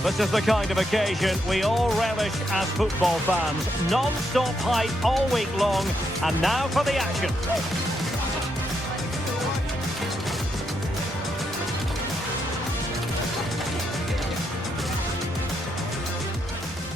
This is the kind of occasion we all relish as football fans. Non-stop hype all week long, and now for the action.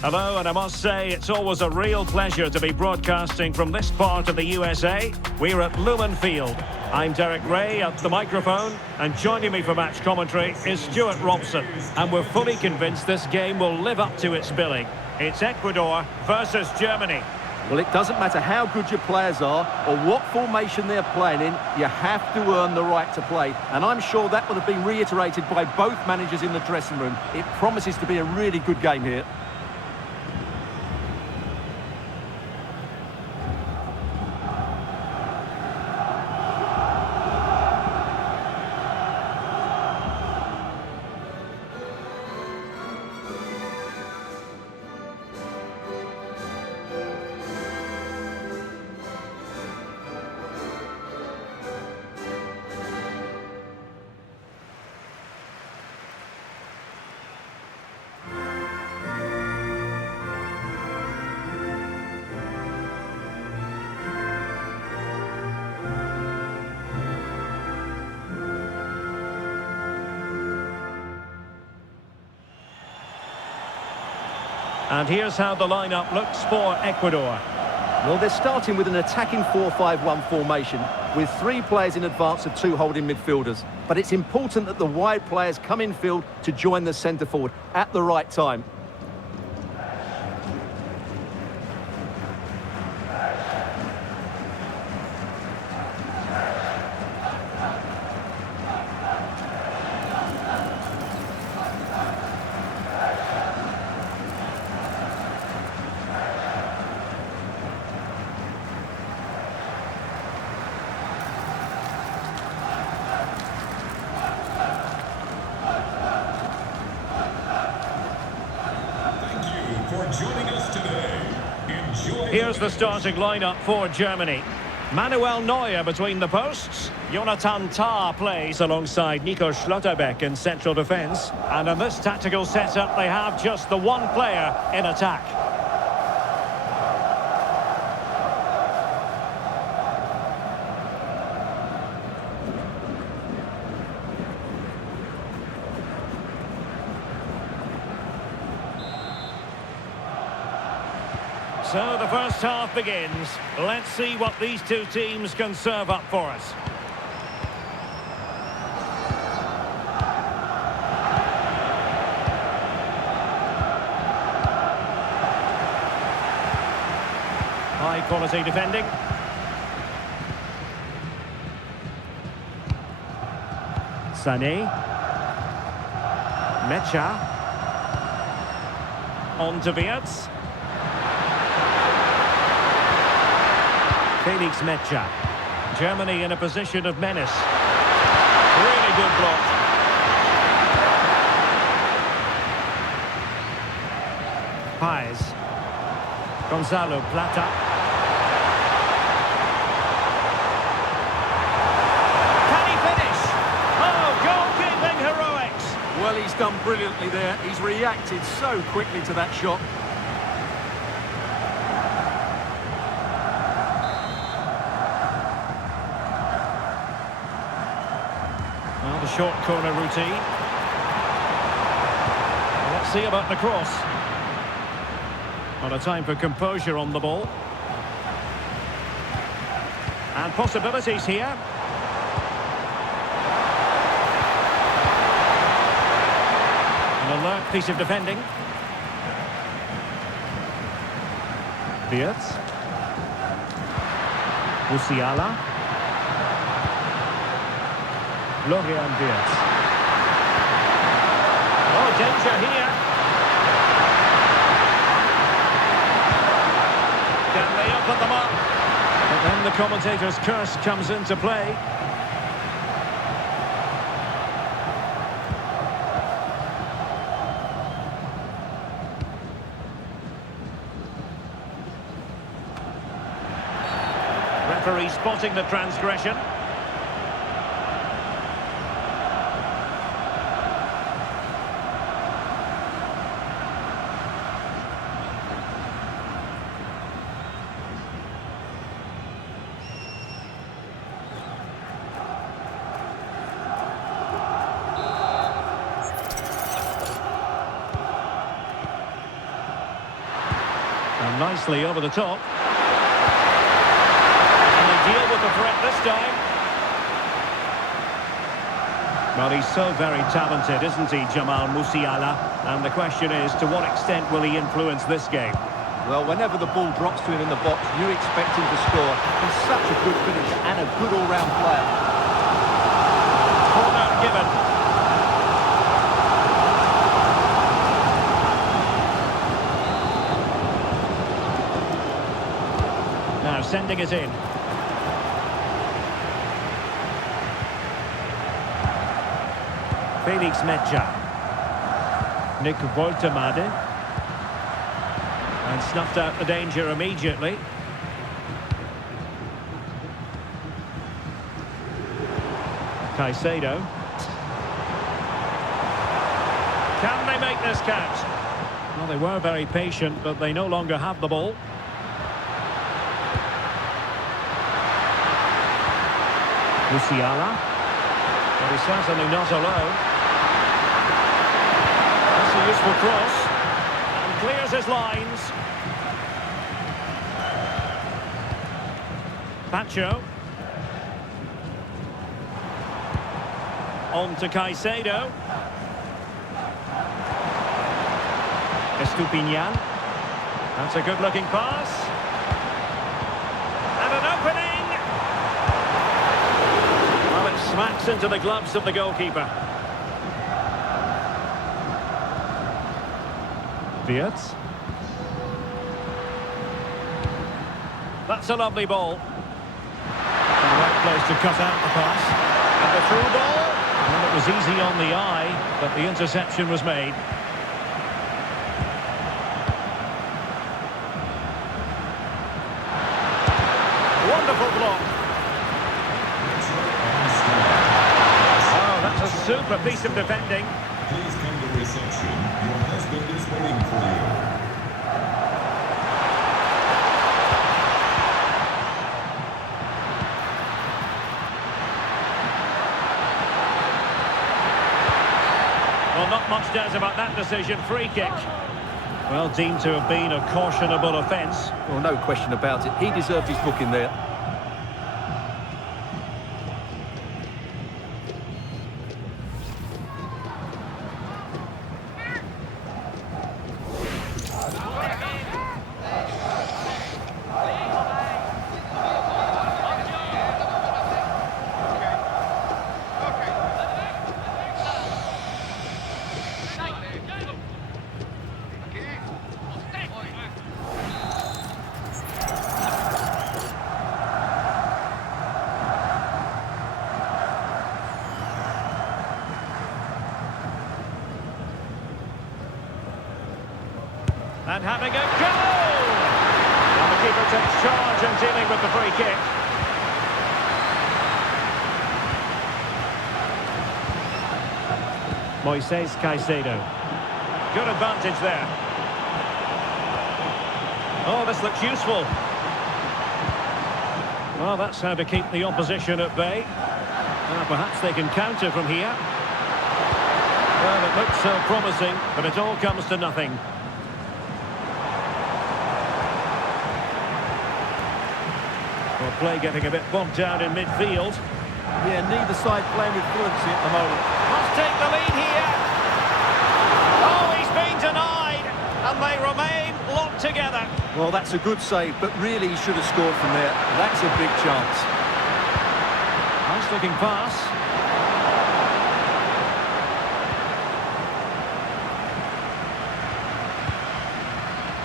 Hello, and I must say it's always a real pleasure to be broadcasting from this part of the USA. We're at Lumen Field. I'm Derek Ray at the microphone, and joining me for match commentary is Stuart Robson. And we're fully convinced this game will live up to its billing. It's Ecuador versus Germany. Well, it doesn't matter how good your players are or what formation they're playing in, you have to earn the right to play. And I'm sure that would have been reiterated by both managers in the dressing room. It promises to be a really good game here. And here's how the lineup looks for Ecuador. Well, they're starting with an attacking 4-5-1 formation with 3 players in advance of 2 holding midfielders. But it's important that the wide players come in field to join the centre forward at the right time. Joining us today. Here's the starting lineup for Germany. Manuel Neuer between the posts. Jonathan Tah plays alongside Nico Schlotterbeck in central defence. And in this tactical setup, they have just the one player in attack. So the first half begins. Let's see what these two teams can serve up for us. High quality defending. Sané. Mecha. On to Wirtz. Felix Mecha. Germany in a position of menace. Really good block. Paez. Gonzalo Plata. Can he finish? Oh, goalkeeping heroics. Well, he's done brilliantly there. He's reacted so quickly to that shot. Well, the short corner routine. Let's see about the cross. Not a time for composure on the ball. And possibilities here. An alert piece of defending. Wirtz. Musiala. Florian Wirtz. Oh, danger here. Can they open them up? But then the commentator's curse comes into play. Referee spotting the transgression. Nicely over the top. And they deal with the threat this time. Well, he's so very talented, isn't he, Jamal Musiala? And the question is, to what extent will he influence this game? Well, whenever the ball drops to him in the box, you expect him to score. He's such a good finisher and a good all-round player. Corner given. Now sending it in. Felix Metscha. Mzpanda. And snuffed out the danger immediately. Caicedo. Can they make this count? Well, they were very patient, but they no longer have the ball. Musiala. But he's certainly not alone. That's a useful cross. And clears his lines. Pacho. On to Caicedo. Estupinian. That's a good-looking pass. And an opening! Well, it smacks into the gloves of the goalkeeper. Wirtz. That's a lovely ball. And the right place to cut out the pass. And the through ball. Well, it was easy on the eye, but the interception was made. Wonderful block. Oh, that's a super piece of defending. Please come to reception. Your husband is waiting for you. Well, not much doubt about that decision. Free kick. Well, deemed to have been a cautionable offence. Well, no question about it. He deserved his booking there. And having a go! And the keeper takes charge and dealing with the free kick. Moises Caicedo. Good advantage there. Oh, this looks useful. Well, that's how to keep the opposition at bay. Perhaps they can counter from here. Well, it looks so promising, but it all comes to nothing. Well, play getting a bit bogged down in midfield. Yeah, neither side playing with fluency at the moment. Must take the lead here. Oh, he's been denied. And they remain locked together. Well, that's a good save, but really he should have scored from there. That's a big chance. Nice looking pass.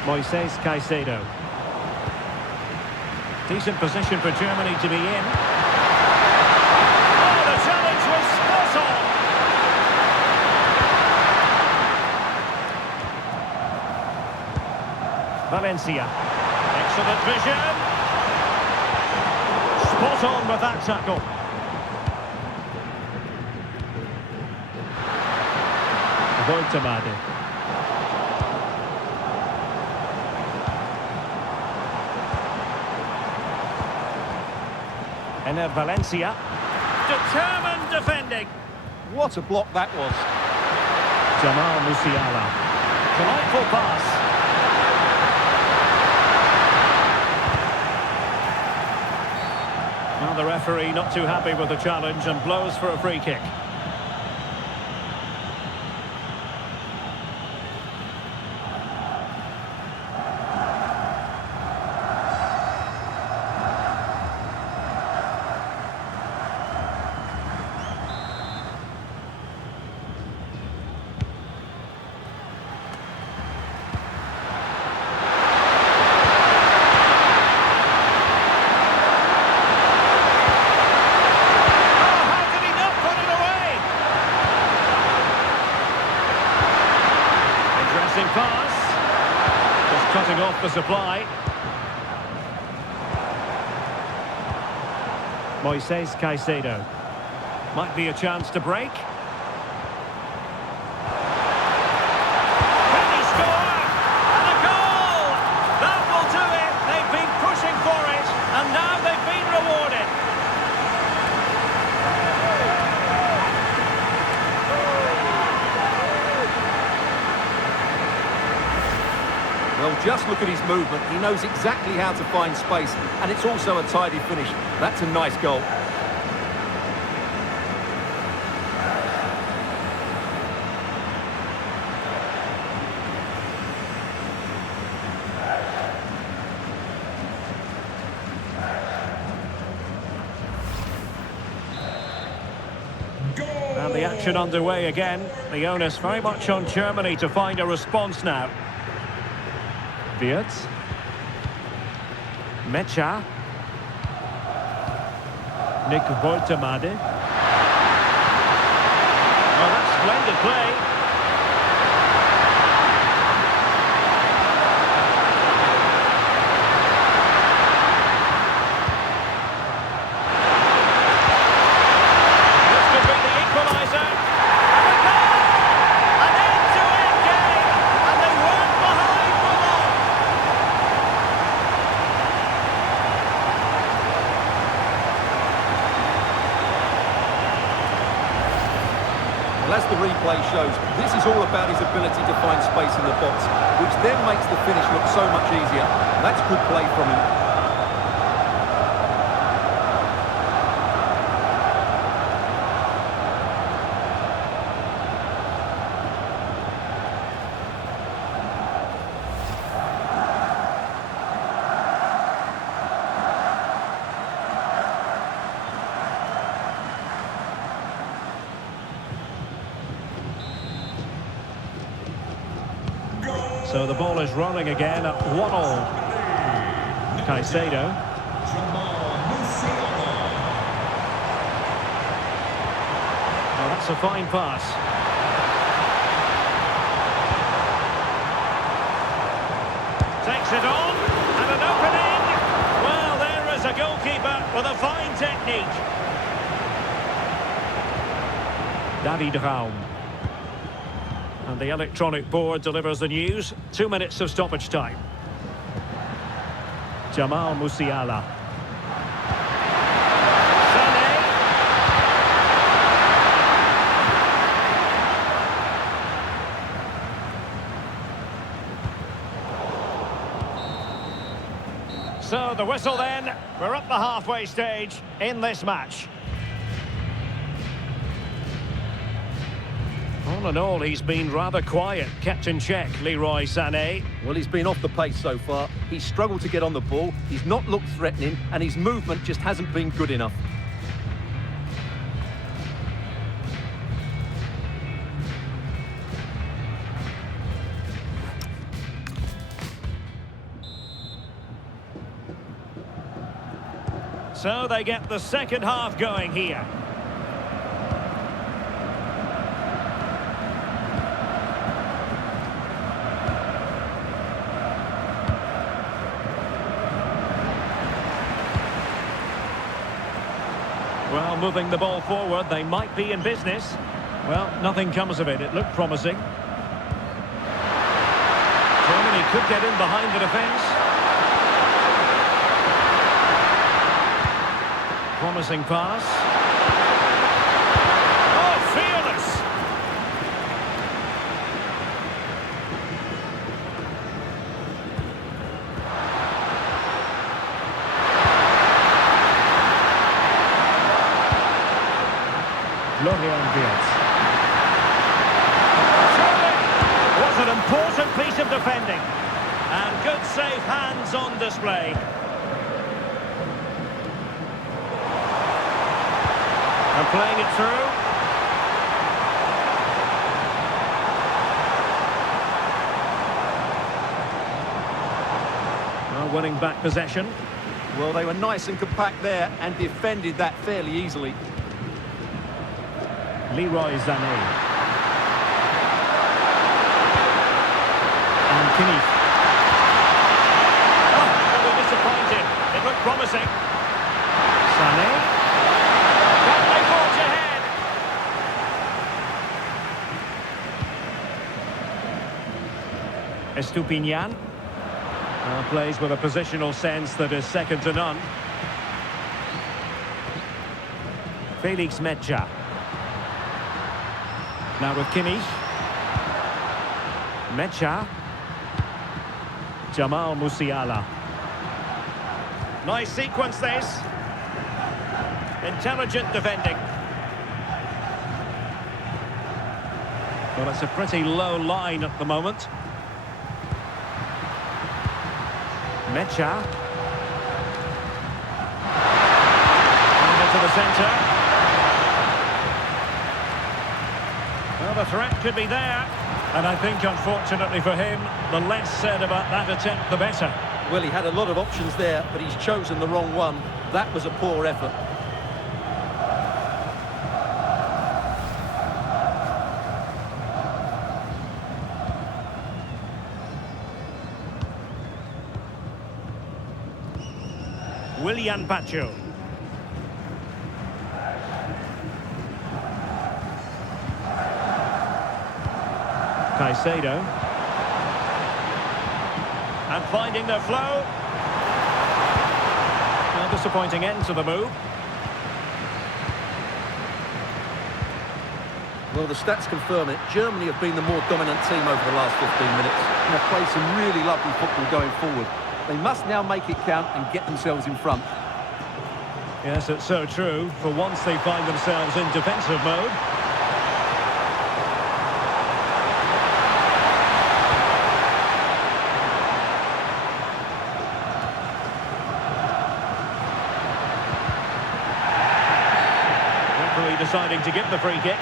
Moises Caicedo. Decent position for Germany to be in. Oh, the challenge was spot on. Valencia. Excellent vision. Spot on with that tackle. Mzpanda. Ener Valencia. Determined defending. What a block that was. Jamal Musiala. Delightful pass. Well, the referee not too happy with the challenge and blows for a free kick. Pass. Just cutting off the supply. Moises Caicedo. Might be a chance to break. Can he score? And a goal! That will do it. They've been pushing for it, and now they've been rewarded. Well, just look at his movement. He knows exactly how to find space, and it's also a tidy finish. That's a nice goal. And the action underway again. The onus very much on Germany to find a response now. Wirtz. Mecha. Nick Woltemade. Oh, that's splendid play. This could be the equaliser. And a goal! An end-to-end game, and they weren't behind for long. Well, as the replay shows, this is all about his ability to find space in the box, which then makes the finish look so much easier. That's good play from him. So the ball is rolling again at 1-1. Caicedo. Oh, that's a fine pass. Takes it on, and an opening. Well, there is a goalkeeper with a fine technique. David Raum. And the electronic board delivers the news. 2 minutes of stoppage time. Jamal Musiala. Sané. So the whistle then. We're up the halfway stage in this match. All in all, he's been rather quiet, kept in check, Leroy Sané. Well, he's been off the pace so far. He's struggled to get on the ball, he's not looked threatening, and his movement just hasn't been good enough. So they get the second half going here. Well, moving the ball forward, they might be in business. Well, nothing comes of it. It looked promising. Germany could get in behind the defence. Promising pass. Oh, fearless! Leon Diaz. Surely was an important piece of defending. And good safe hands on display. And playing it through. Well, winning back possession. Well, they were nice and compact there and defended that fairly easily. Leroy Sané. And Kimmich. Oh, they disappointed. It looked promising. Sané. Can they forge ahead? Estupinian. Plays with a positional sense that is second to none. Felix Metscha. Now with Kimmich. Metscha. Jamal Musiala. Nice sequence this. Intelligent defending. Well, it's a pretty low line at the moment. Metscha. And into the centre. Well, the threat could be there. And I think, unfortunately for him, the less said about that attempt, the better. Well, he had a lot of options there, but he's chosen the wrong one. That was a poor effort. Willian Pacho. Caicedo. And finding their flow. Well, disappointing end to the move. Well, the stats confirm it. Germany have been the more dominant team over the last 15 minutes and have played some really lovely football going forward. They must now make it count and get themselves in front. Yes, it's so true. For once they find themselves in defensive mode. Referee deciding to give the free kick.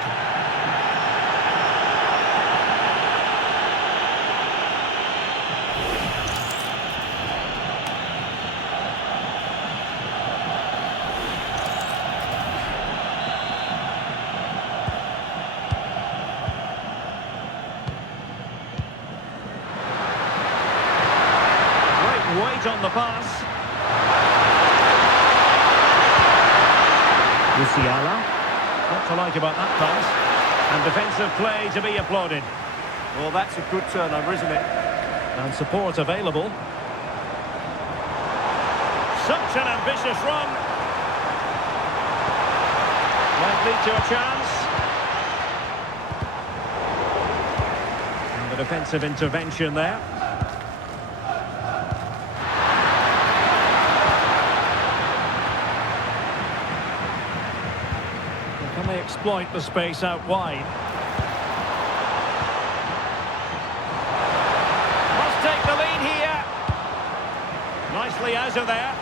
Wait on the pass. Musiala. What to like about that pass. And defensive play to be applauded. Well, that's a good turnover, isn't it? And support available. Such an ambitious run. Might lead to a chance. And the defensive intervention there. Can they exploit the space out wide? Must take the lead here. Nicely out of there.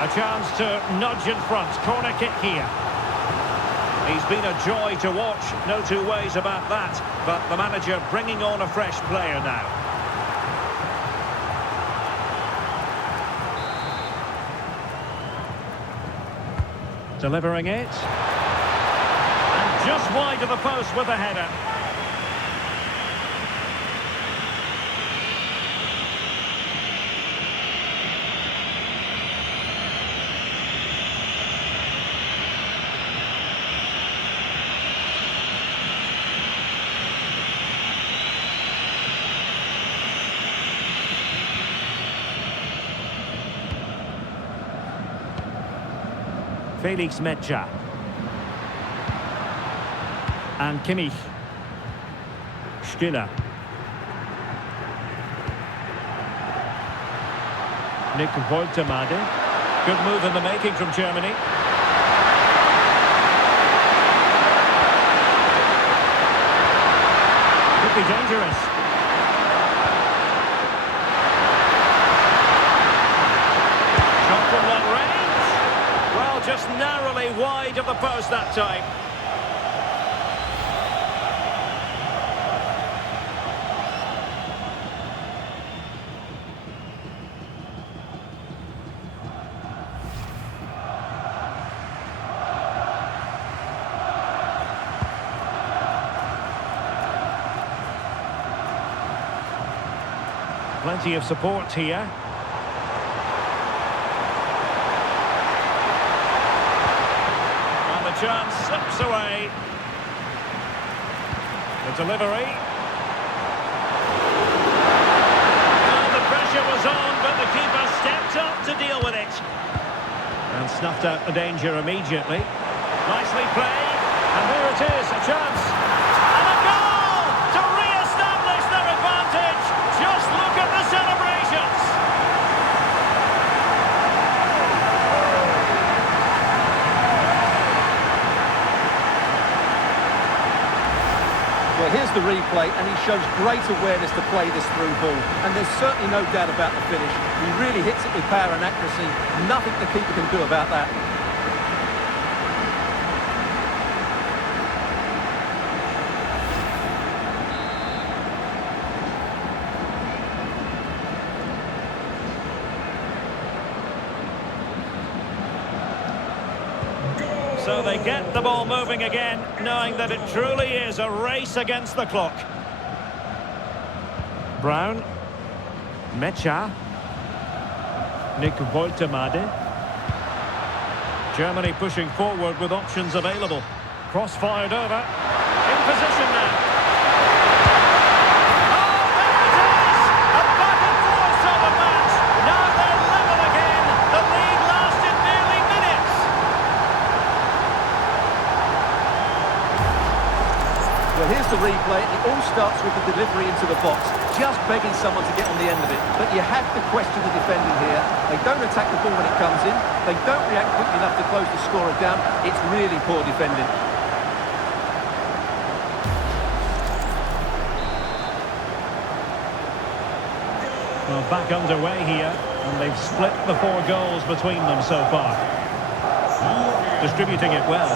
A chance to nudge in front. Corner kick here. He's been a joy to watch, no two ways about that. But the manager bringing on a fresh player now. Delivering it. And just wide of the post with a header. Felix Metscha. And Kimmich. Stiller. Nick Woltemade. Good move in the making from Germany. could be dangerous. Shot from long range. Well, just narrowly wide of the post that time. Plenty of support here. And the chance slips away. The delivery. And the pressure was on, but the keeper stepped up to deal with it. And snuffed out the danger immediately. Nicely played. And there it is, a chance. And a goal to re-establish their advantage. Just look at the celebrations. Well, here's the replay, and he shows great awareness to play this through ball. And there's certainly no doubt about the finish. He really hits it with power and accuracy. Nothing the keeper can do about that. So they get the ball moving again, knowing that it truly is a race against the clock. Brown. Mecha. Nick Woltemade. Germany pushing forward with options available. Cross fired over. In position now. Oh, there it is! A back and forth sort of match. Now they're level again. The lead lasted nearly minutes. Well, here's the replay. It all starts with the delivery into the box, just begging someone to get on the end of it. But you have to question the defending here. They don't attack the ball when it comes in. They don't react quickly enough to close the scorer down. It's really poor defending. Well, back underway here, and they've split the 4 goals between them so far. Distributing it well.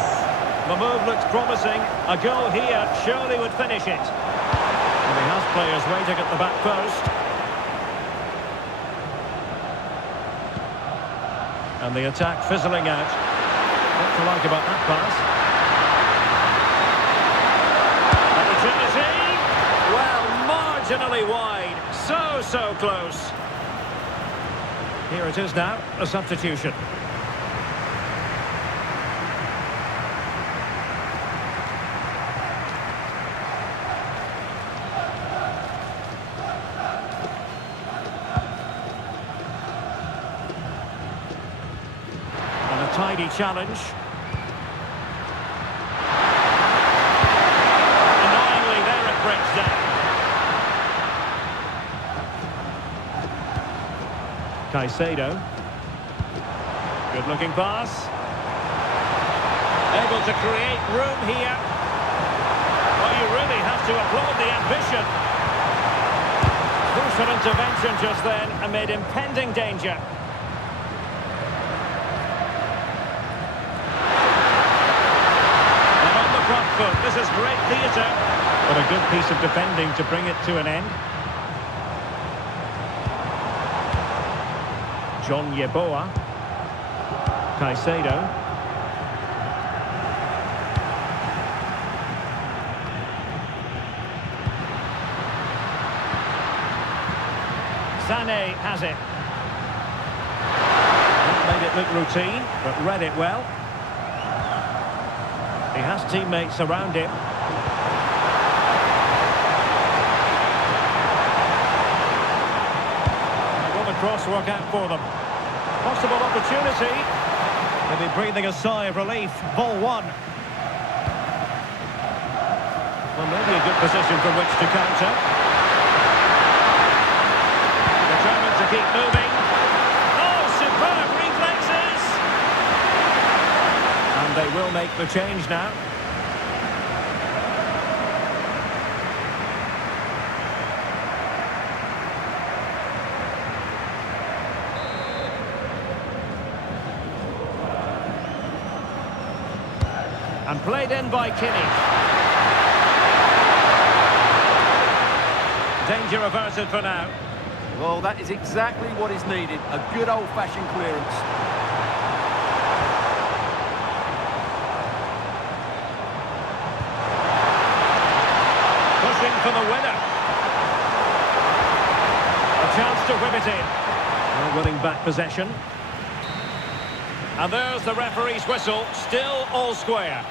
The move looks promising. A goal here surely would finish it. And he has players waiting at the back post. And the attack fizzling out. What to like about that pass? Opportunity! Well, marginally wide. So close. Here it is now, a substitution. Tidy challenge. Annoyingly, there it breaks down. Caicedo. Good looking pass. Able to create room here. Well, you really have to applaud the ambition. Crucial intervention just then amid impending danger. This is great theatre, but a good piece of defending to bring it to an end. John Yeboah. Caicedo. Sané has it. That made it look routine, but read it well. He has teammates around him. Will the cross work out for them? Possible opportunity. They'll be breathing a sigh of relief. Ball 1. Well, maybe a good position from which to counter. Determined to keep moving. Oh, superb reflexes! And they will make the change now. And played in by Kimmich. Danger averted for now. Well, that is exactly what is needed. A good old-fashioned clearance. Pushing for the winner. A chance to whip it in. Well, winning back possession. And there's the referee's whistle. Still all square.